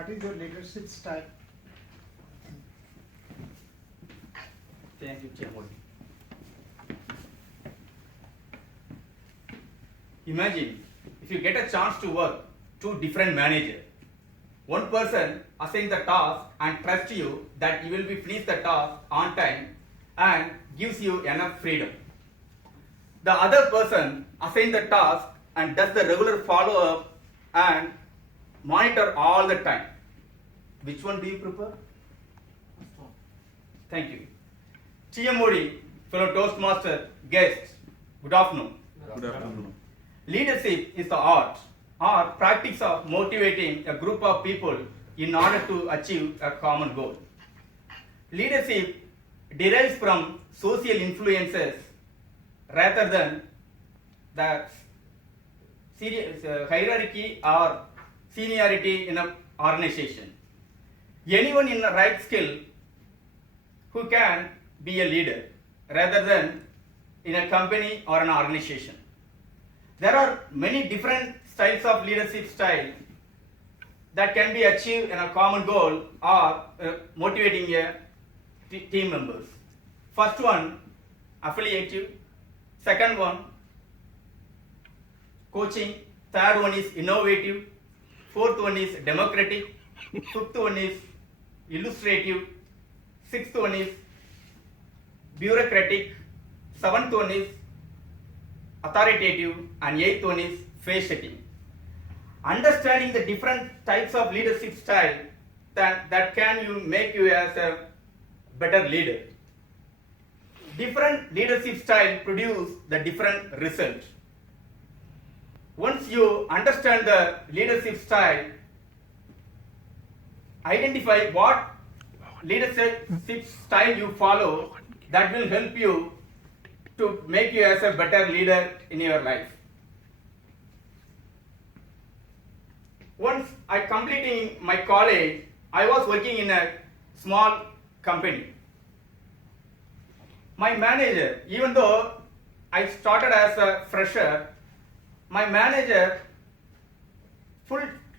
what is your leadership style? Thank you, Chairman. Imagine if you get a chance to work two different managers. One person assigns the task and trusts you that you will be finish the task on time and gives you enough freedom. The other person assigns the task and does the regular follow-up and monitor all the time. Which one do you prefer? Thank you. TM Modi, fellow Toastmaster, guests, good afternoon. Good afternoon. Leadership is the art or practice of motivating a group of people in order to achieve a common goal. Leadership derives from social influences rather than the hierarchy or seniority in an organization. Anyone in the right skill who can be a leader rather than in a company or an organization. There are many different styles of leadership style that can be achieved in a common goal or motivating a team members. First one, affiliative. Second one, coaching. Third one is innovative. Fourth one is democratic. Fifth one is illustrative. Sixth one is bureaucratic. Seventh one is authoritative, and eighth one is face setting. Understanding the different types of leadership style that can you make you as a better leader. Different leadership style produce the different results. Once you understand the leadership style, identify what leadership style you follow that will help you to make you as a better leader in your life. Once I completing my college, I was working in a small company. My manager, even though I started as a fresher, my manager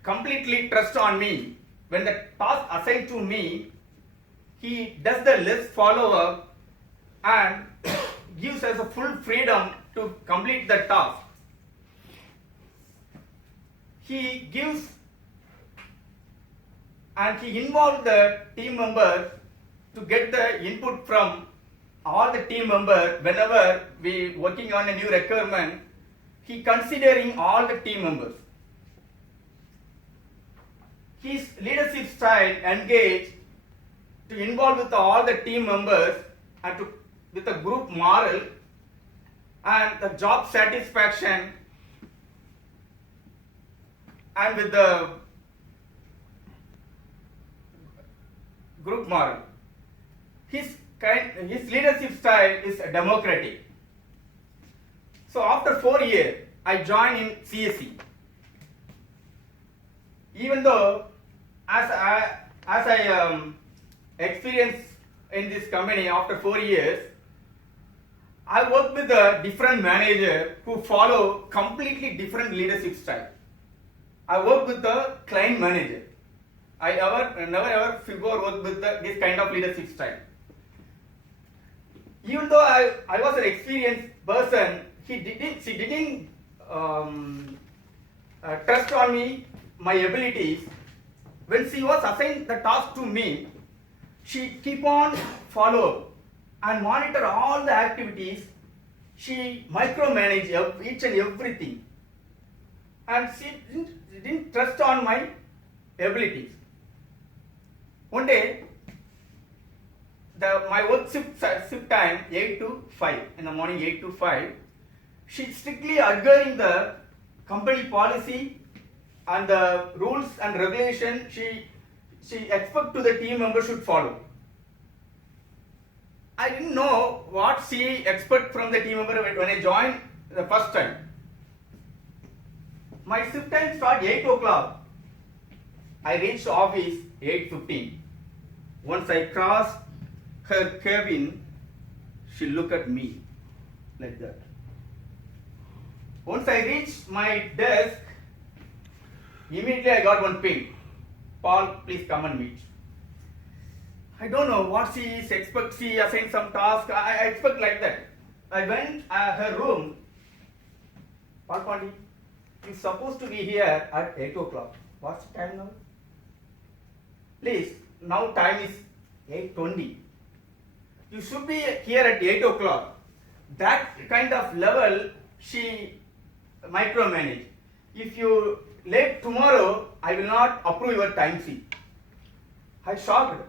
completely trust on me. When the task assigned to me, he does the list follow-up and gives us a full freedom to complete the task. He gives and he involves the team members to get the input from all the team members whenever we working on a new requirement. He considering all the team members. His leadership style engage to involve with all the team members and to with the group moral and the job satisfaction and with the group moral. His leadership style is democratic. So after 4 years, I joined in CSE. Even though as I experienced in this company after 4 years, I work with a different manager who follow completely different leadership style. I work with the client manager. I never ever before worked with this kind of leadership style. Even though I was an experienced person, she didn't trust on me, my abilities. When she was assigned the task to me, she keep on follow and monitor all the activities. She micromanage each and everything, and she didn't trust on my abilities. One day, my work shift time 8 to 5 in the morning, 8 to 5. She strictly adhering the company policy and the rules and regulation. She expect to the team member should follow. I didn't know what she expect from the team member when I joined the first time. My shift time start 8 o'clock. I reached office 8:15. Once I crossed her cabin, she looked at me like that. Once I reached my desk, immediately I got one ping. Paul, please come and meet. I don't know what she is, expect she assigned some task, I expect like that. I went her room. Paul Pandi, you're supposed to be here at 8 o'clock. What's the time now? Please, now time is 8:20. You should be here at 8 o'clock. That kind of level she micromanage. If you late tomorrow, I will not approve your time sheet. I shocked.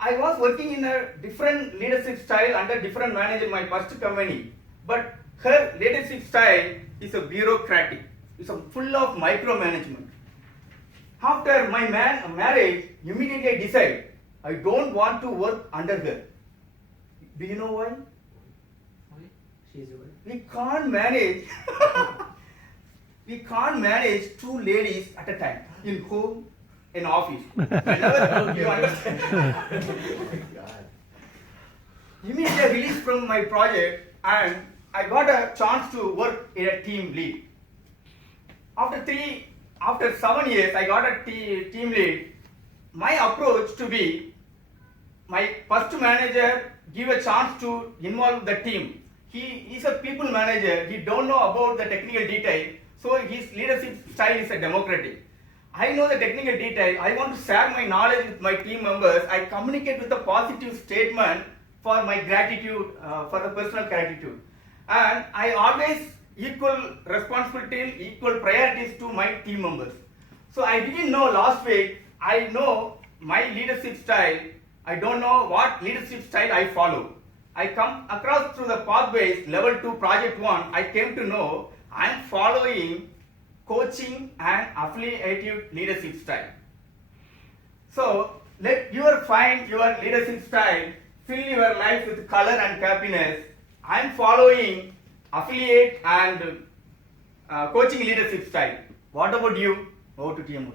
I was working in a different leadership style under different manager in my first company. But her leadership style is a bureaucratic. It's a full of micromanagement. After my marriage, immediately I decide I don't want to work under her. Do you know why? She's a We can't manage. We can't manage two ladies at a time in home, in office. Whenever you understand. Immediately I released from my project and I got a chance to work in a team lead. After 7 years, I got a team lead. My approach to be, my first manager give a chance to involve the team. He is a people manager. He don't know about the technical detail. So his leadership style is a democratic. I know the technical detail. I want to share my knowledge with my team members. I communicate with a positive statement for my gratitude, for the personal gratitude. And I always equal responsibility, equal priorities to my team members. So I didn't know last week, I know my leadership style. I don't know what leadership style I follow. I come across through the pathways, level 2, project 1, I came to know I am following coaching and affiliative leadership style. So let you find your leadership style, fill your life with color and happiness. I am following affiliate and coaching leadership style. What about you? Over to TMO.